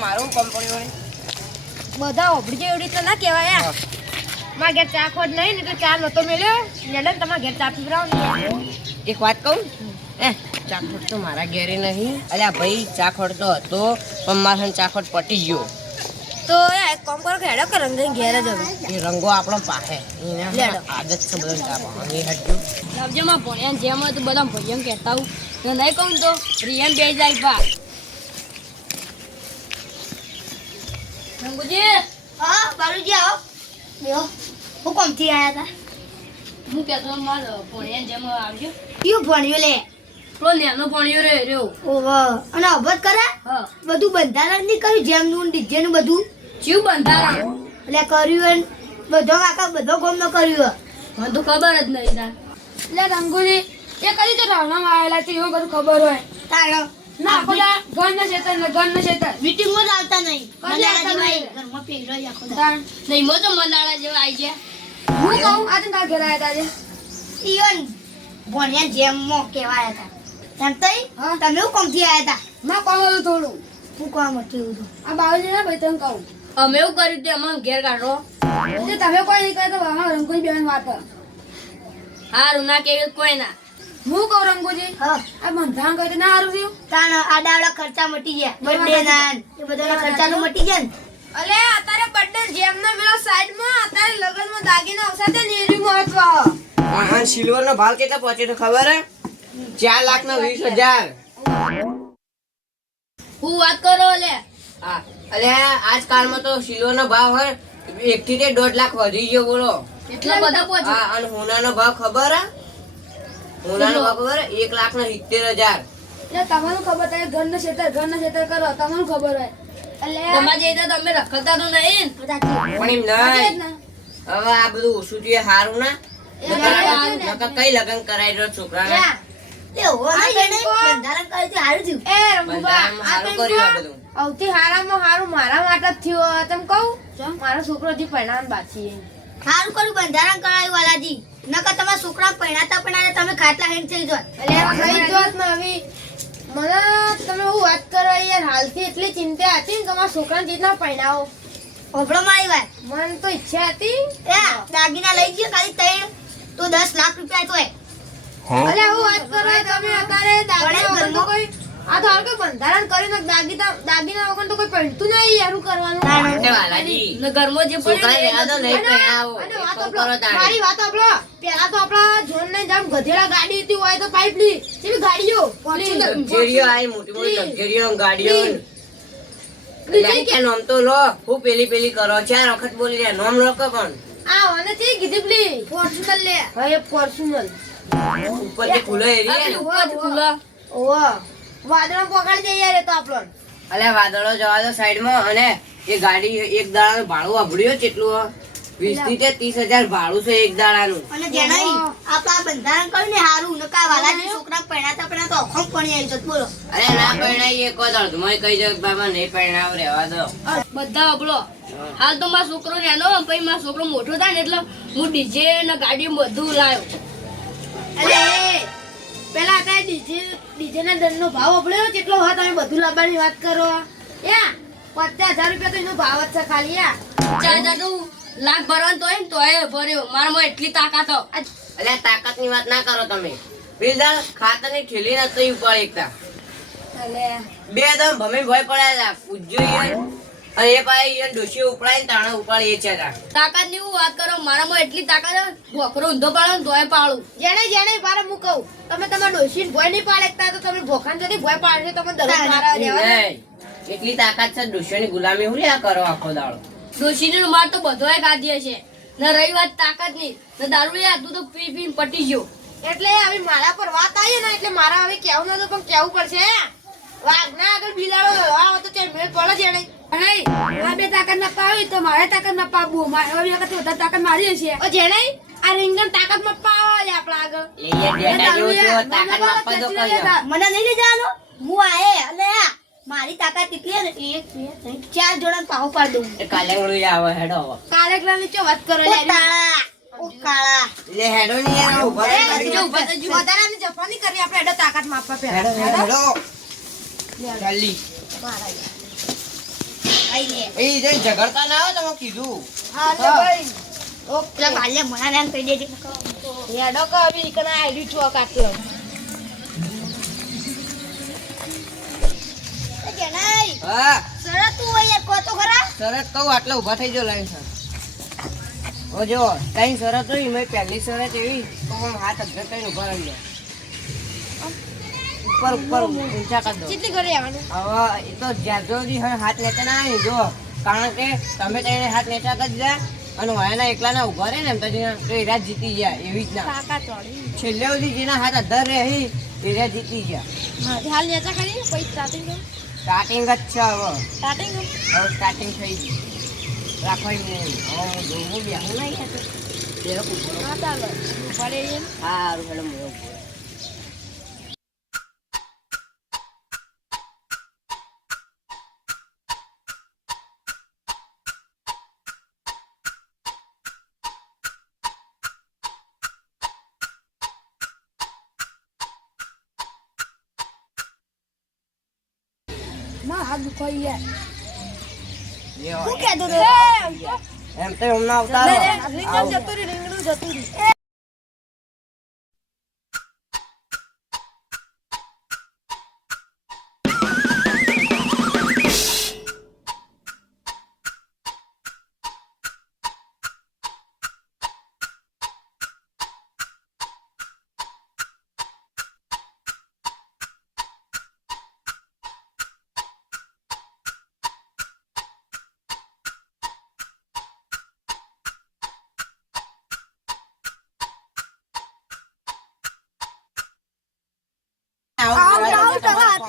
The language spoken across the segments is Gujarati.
મારું કંપની બધા એવી રીતે ના કહેવાય મારા ઘેર ચા ખોટ નહીં ને એટલે ચા નતો મેલ્યો. મેડમ તમારા ઘેર ચા પીવડાવો ને એક વાત કહું? એ ચાખોટ તો મારા ઘેરે નહીં. અલ્યા ભાઈ ચાખોટ તો હતો પણ મારા ચાખોટ પટી ગયો. તો એક કામ કરો કે હેડો કે રંગ ઘેર જ હવે એ રંગો આપણો પાસે આદત છે બધો ચા ભણ્યા જેમ તો બધા ભજન કહેતા હું તો નહીં કહું તો પ્રિયમ બે જાય પા રંગુજી? હા બાલુજી આવો. બેહો. હું કોમથી આયા હતા હું કહેતો મારો ભણ્યા જેમ આવજો. કયું ભણ્યું લે? પેલો નેનો ભણ્યો રે રહ્યો. ઓહો. અને અભત કરે? હા. બધું બંધારણ નહીં કર્યું જેમ નું ડીજે નું બધું? ચિયું બંધારણ? એટલે કર્યું બધો કાકા બધો કોમ ન કર્યું મને તો ખબર જ નહીં એટલે રંગોલી એ કદી તો રાવણામાં આવેલા છે એવું બધું ખબર હોય. તારો. ના ખુદા ગન ને શેતર ને ગન ને શેતર. મીટિંગમાં આવતા નહીં. કદી આવતા નહીં. ઘરમાં પેલો જ આખો દાડો. નહીં મો તો મનાળા જેવા આવી ગયા. હું કહું આજે તાર ઘેર આવ્યા તાજે ઈવન ભણ્યા જેમ માં કહેવાય હતા એમ તમે હું કોમથી આયા હતા માં કોમ હતું થોડું. હું કોમ હતું આ બાજુ ના ભાઈ તમે કહું. અમે એવું કર્યું તે અમને ઘેર કાઢો. તમે કોઈ નહીં કરે તો અમારા રંગોની બેન વાત. હારું ના કેવી કોઈ ના. હું કહું રંગુજી? હા. આ બંધાણ કરી ના હારું થયું? તાણ આડાવડા ખર્ચા મટી ગયા. બર્થડે ના એ બધાના ખર્ચાનું મટી ગયા ને. અલે અત્યારે બર્થડે જેમ ના પેલા સાઈડમાં અત્યારે લગનમાં દાગીના આવશે તે નેરી મહત્વ. હા સિલ્વર નો ભાવ કેટલા પહોંચે તો ખબર હે? ચાર લાખ નો વીસ હજાર. હું વાત કરો અલે. હા આજકાલ આજકાલમાં તો સિલ્વર નો ભાવ હે એક થી દોઢ લાખ વધી ગયો બોલો. એટલા બધા પહોંચે હા અને હોનાનો ભાવ ખબર હે? ભાવ ખબર એક લાખ ને સિત્તેર હજાર. તમારું ખબર થાય ઘર ના છેતર ઘર ના છેતર કરો તમારું ખબર હોય. તમારે જે તો તમે રખડતા તો નહીં. પણ એમ નહીં. હવે આ બધું ઓછું થયું સારું ના? કઈ લગ્ન કરાઈ રહ્યો છોકરાને? સૌથી હારામાં હારું મારા માટે જ થયું તમે કહું? મારો છોકરો હજી પરિણામ બાકી. સારું કર્યું બંધારણ કરાયું વાલાજી. નકર તમારા છોકરા પરણાતા તમે ખાટલા હેંગ થઈ જાય એટલે કઈ જોત ને હવે મને તમે હું વાત કરો યાર હાલથી એટલી ચિંતા હતી ને તમારા મારા છોકરાને જેટલા પહેરાવો ઓભળો મારી વાત. મને તો ઈચ્છા હતી. એ દાગીના લઈ જઈએ ખાલી ત્રણ તો દસ લાખ રૂપિયા તો અલે હું વાત કરો તમે અત્યારે દાગીના કોઈ આ તો હાલ કોઈ બંધારણ કર્યું દાગીના દાગીના વગર તો કોઈ પહેરતું નહીં યારું કરવાનું? ઘરમાં જે. અને. મારી વાત આપણો પેલા તો આપણા જોન ને જામ ગધેડા ગાડી હતી હોય તો પાઇપની. જેવી ગાડીઓ. લક્ઝરીઓ આઈ મોટી મોટી લક્ઝરીઓ ગાડીઓ નામ તો લો. હું પેલી પેલી કરો. ચાર વખત બોલી રહ્યા. નામ લોકો પણ આ મને તે કીધી પેલી ફોર્ચ્યુનર લે. હા એ ફોર્ચ્યુનર ઉપરથી ખુલ્લો એરિયા ને. ઉપરથી ખુલ્લા ઓહો. વાદળા પકડી દે યાર તો આપણો. અલ્યા વાદળો જવા દો સાઈડમાં અને એ ગાડી એક દાડાનું ભાડું વાપર્યું કેટલું? વીસથી તે ત્રીસ હજાર ભાડું છે એક દાડાનું. અને જેના આપણા બંધારણ કર્યું ને હારું નકા વાલાજી છોકરા પહેણાતા પહેણા તો ઓખમ પણી આવી જતું બોલો. અરે ના પહેણાઈ એક જ અડધમાં કહી દો બાબા નહીં પરણાવ રહેવા દો. બધા અબળો. હાલ તો મારો છોકરો નાનો પછી મારો છોકરો મોટો થાય ને એટલે હું ડીજે ને ગાડી બધું લાવ્યો. અલે પેલા હતા ડીજે ડીજે ના દંડ નો ભાવ આપડ્યો કેટલો હોય તમે બધું લાવવાની વાત કરો. યા પચાસ હજાર રૂપિયા તો એનો ભાવ જ છે ખાલી યા પચાસ હજારનું લાખ ભરવાનું તો એમ તો તોય ભર્યો. મારામાં એટલી તાકાત હો. અલ્યા તાકાતની વાત ના કરો તમે. બિલદાર ખાતરની ઠેલી નથી ઉપાડી એકતા. બે દમ ભમે ભય પડ્યા પૂજ્યો અને એ પાછા ઈ ડોશી ઉપડાય તાણે ઉપાડી એ છે તા. તાકાતની હું વાત કરો? મારામાં એટલી તાકાત ભોખરો ઊંધો પાડો ને તોય પાડું. જેને જેને મારે હું કહું તમે તમારા ડોશીને ભોય નહીં પાડે તો તમે ભોખાન જતી ભોય પાડશે તમે દરરોજ મારા રહેવા એટલી તાકાત છે ડોશીની ગુલામી હું આ કરો આખો દાડો? નું માર તો બધોય ખાધી છે. ને રહી વાત તાકાતની ને દારૂ યાર તું તો પી પી પટી ગયો. એટલે હવે મારા પર વાત આવી ને એટલે મારા હવે કેવું નતું પણ કેવું પડશે. વાઘના આગળ બિલાડો આવો તો તે મેળ પડે છે એને આ બે તાકાત ના પાવી તો મારે તાકાત મારે. વખત વધારે તાકાત મારી છે ઓ આ રીંગણ તાકાતમાં પાવા છે આપણા આગળ. મને નહીં લઈ જવાનો? હું આયે અને મારી તાકાત એટલી હે ને? એક બે ત્રણ ચાર જોડા પાવ પાડ દઉં. કાલે વળી આવે હેડો કાલે ની ચો વાત કરો યાર? તાળા ઓ કાળા. લે હેડો ની યાર ઊભા કરી. જો વધારે. વધારાની જફા કરવી આપણે હેડો તાકાત માપવા પે હેડો હેડો ચાલી. મારા લે એ જે ઝઘડતા ના આવે તમે કીધું. હા ભાઈ. ઓકે. ભાલે મને નામ કહી દેજે. હેડો કે હવે ઈકના આઈડી છો કાટલો જણાઈ હા. સરસ તું અહીંયા કહો તો ખરા. સરત કહું આટલા ઊભા થઈ જો લાઈન સર. ઓ જો કઈ શરત હોય મેં પહેલી શરત એવી તો હું હાથ અગ્ર કઈ ઊભા રહી જાઓ ઉપર ઉપર ઊંચા કરી દો. કેટલી ઘરે આવવાનું? હવે એ તો હવે હાથ લેતા ના આવી જો કારણ કે તમે તેને હાથ લેતા કરી દીધા અને વાયાના એકલાના ઊભા રહે ને એમ તો જેના- એ રાત જીતી ગયા એવી જ ના છેલ્લે સુધી જેના હાથ અધર રહી એ રાત જીતી ગયા. હા હાલ લેતા કરી પછી સ્ટાર્ટિંગ સ્ટાર્ટિંગ જ છે હવે. સ્ટાર્ટિંગ હવે સ્ટાર્ટિંગ થઈ ગઈ રાખો એમ. નહીં હવે હું જોવું બેહું નહીં. હા સારું મેડમ હાથ દુખાઈ યાર જે હોય. શું કહેતો એમ તો હમણાં અવતારો રીંગણ. જતું રીંગણું જતું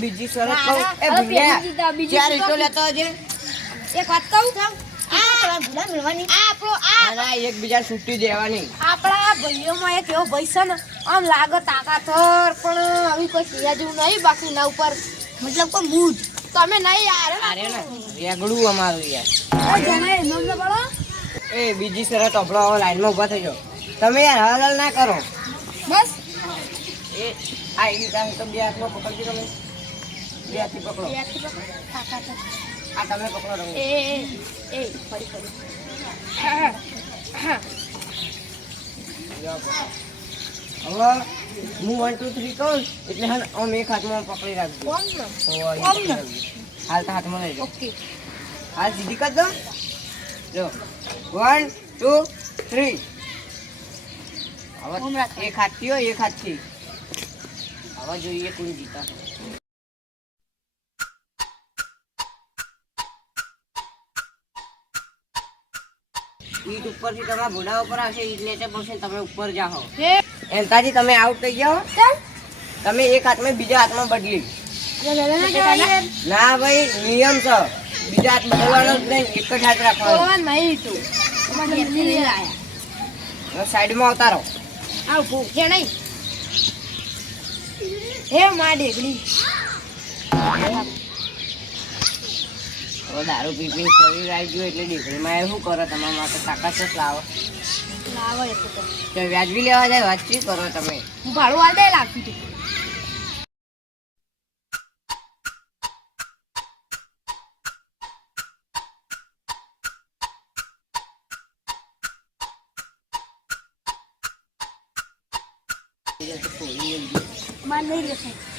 બીજી શરત. કહું. એ ભૂલ્યા. ચાર જીતો. લેતો હજે. એક વાત કહું આ ભૂલા મળવાની આ આપણો આ ના, એકબીજાને છૂટી દેવાની. આપણા ભાઈઓમાં એક એવો ભાઈ છે ને આમ લાગે તાકાતર પણ આવી કોઈ સિયા જેવું નહીં બાકી ના ઉપર. મતલબ કોઈ મૂડ તમે નહીં યાર અરે ના રેગડું અમારું યાર. એ બીજી શરત હવે લાઈનમાં ઊભા થઈ જાઓ. તમે યાર હલ ના કરો. બસ. એ આ એની પાસે તો બે હાથમાં પકડજો તમે. બે હાથથી પકડો. ત્યાંથી પકડ. તાકાત. આ તમે પકડો એ એ ફરી ફરી. હવે હું વન ટુ થ્રી કહું એટલે હા આમ એક હાથમાં પકડી રાખજો. હાલ તો હાથમાં લઈ ઓકે. હાલ સીધી કરી દો. જો. વન ટુ થ્રી હવે એક હાથથી હોય એક હાથથી. હવે જોઈએ કોણ જીતા. ઈટ ઉપરથી તમારા ઘોડા ઉપર આવશે ઈટ નીચે પડશે તમે ઉપર જાઓ. હે? તમે આઉટ થઈ જાઓ. તમે એક હાથમાં બીજા હાથમાં બદલી ના ભાઈ નિયમ છે. બીજા હાથ બદલવાનો જ નહીં એક જ હાથ રાખવાનો. સાઈડમાં અવતારો આવ ભૂખે નહીં. હે માં ડેગડી હવે દારૂ પી પી શરીર આવી ગયું એટલે ડીકરીમાં એ શું કરો તમારા માટે તાકાત જ લાવો લાવો એ તો તો. વ્યાજબી લેવા જાય વાતચીત કરો તમે. હું ભાડું આ દે લાગતું હતું. માર નહીં કર્યું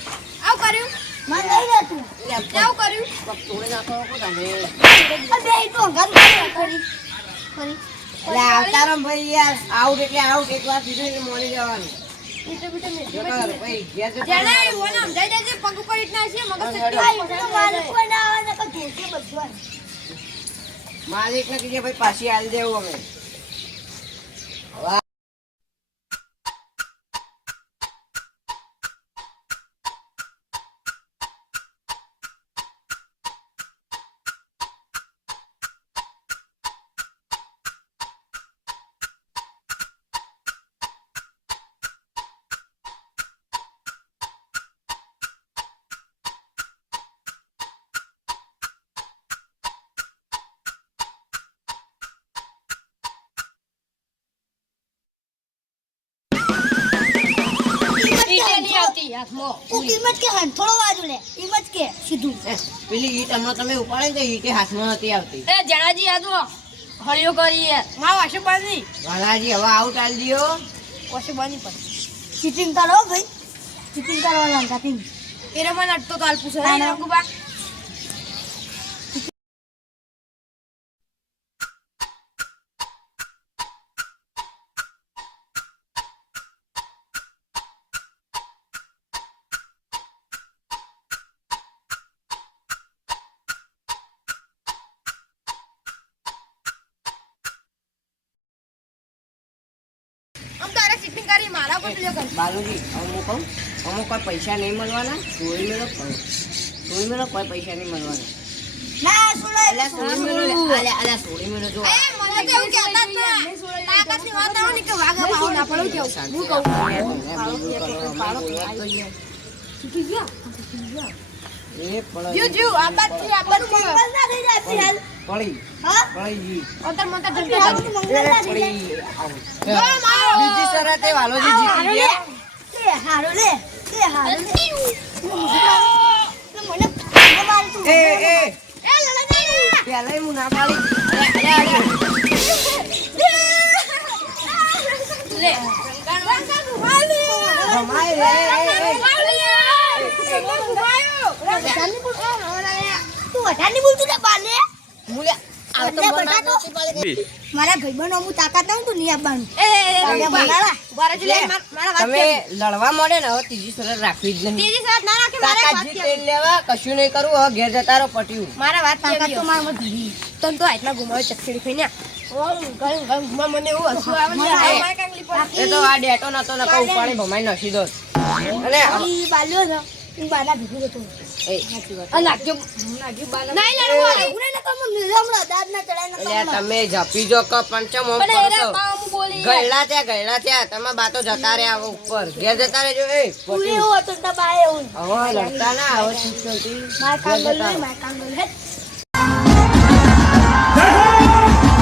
માં નહીં રહેતું આવું કર્યું તોડી નાખો તમે આ બે તો અંગાત કરી કરી. એટલે આવતારો ભાઈ યાર આઉટ એટલે આઉટ એક વાર કીધું એટલે મોડી જવાનું. મીઠું મીઠું મીઠું ભાઈ પાછી ભાઈ ઘેર જતા હાથમાં કિંમત કે હંથોડો બાજુ લે. કિંમત કે સીધું. એ, પેલી ઈટ હમણાં તમે ઉપાડી તો ઈટે હાથમાં નથી આવતી. એ જણાજી આ તો હળિયો કરીએ. મારા વાસુ બાંધી, વાલાજી હવે આઉટ આલી દ્યો. વાસુ બાંધી પડે. ચીટિંગ કરો ભાઈ. ચીટિંગ કરવાના ચીટિંગ એ રમણ અટતો તો હાલ પૂછો, ના. રઘુબા? આમ તારે ચીટિંગ કરી મારા પર પેલો કરી. બાલુજી અમુક અમુક કોઈ પૈસા નહીં મળવાના ચોરી મેળો સોળી મેળો કોઈ પૈસા નહીં મળવાના. હું કહું. એ પડે. જીવ, જીવ, આ બાજુથી, આ બાજુથી. મંગલ ના થઈ જાય આપણી હાલ પડી હા પડી ગઈ. અંતર મંતર આપણી જમતા હાલ જમતા. મંગલ ના થઈ જાય પડી આવું. બીજી શરતે વાલોજી જીતી ગયા લે હારો લે લે હારો લે મને ભાગો માર તું એ એ એ, લડાઈ. પેલા હું ના પાડી અલ્યા, અલ્યા, લે. રમાય રે એ, એ. તું વધારે મારા ભાઈબંધો હું તાકાત ના તું નહીં આપવાનું એ, એ, એ, તમે ભણાવા ઊભા રહેજો, લે, માર- મારા વાત તમે કેમ? લડવા મળે ને હવે ત્રીજી શરત રાખવી જ નહીં ત્રીજી શરત ના રાખી, મારે વાત જીત લેવા કશું નહીં કરું હવે ઘેર જતા રહો પટ્યું મારા વાત તાકાત તો મારા ઘરી તને તો આટલા ગુમાવે ચકચડી ખાઈને મને એવું હસવું આવે આ મારે એ તો આ ડેટો નતો નકો ઉપાડી ભમાઈ નસી દો અને બાલ્યો બાના ભેગું કમ અલ્યા તમે ઝપી જો ક પંચમ ઓમ ગયડા ત્યાં ગયડા ત્યાં તમે બાતો જતા રહ્યા ઉપર. ઘેર જતા રહેજો. એ તું પટ્યું. તો બાય એવું. હવે લડતા ના હવે માર જતા નહીં રહો. માર કાંગલ હે